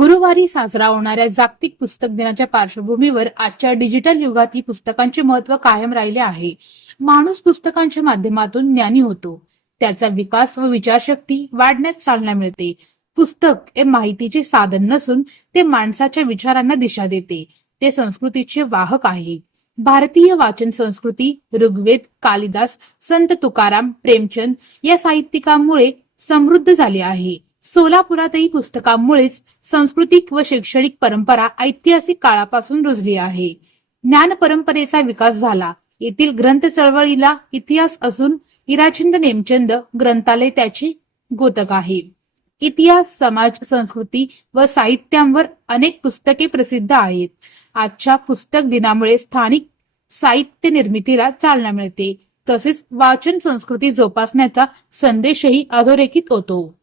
गुरुवारी साजरा होणाऱ्या जागतिक पुस्तक दिनाच्या पार्श्वभूमीवर आजच्या डिजिटल युगात ही पुस्तकांचे महत्त्व कायम राहिले आहे. माणूस पुस्तकांच्या माध्यमातून ज्ञानी होतो. त्याचा विकास व विचारशक्ती वाढण्यास चालना मिळते. पुस्तक हे माहितीचे साधन नसून ते माणसाच्या विचारांना दिशा देते. ते संस्कृतीचे वाहक आहे. भारतीय वाचन संस्कृती ऋग्वेद, कालिदास, संत तुकाराम, प्रेमचंद या साहित्यिकांमुळे समृद्ध झाली आहे. सोलापुरातही पुस्तकांमुळेच सांस्कृतिक व शैक्षणिक परंपरा ऐतिहासिक काळापासून रुजली आहे. ज्ञान परंपरेचा विकास झाला. येथील ग्रंथ चळवळीला इतिहास असून इराचंद नेमचंद ग्रंथालय त्याचे द्योतक आहे. इतिहास, समाज, संस्कृती व साहित्यांवर अनेक पुस्तके प्रसिद्ध आहेत. आजच्या पुस्तक दिनामुळे स्थानिक साहित्य निर्मितीला चालना मिळते. तसेच वाचन संस्कृती जोपासण्याचा संदेशही अधोरेखित होतो.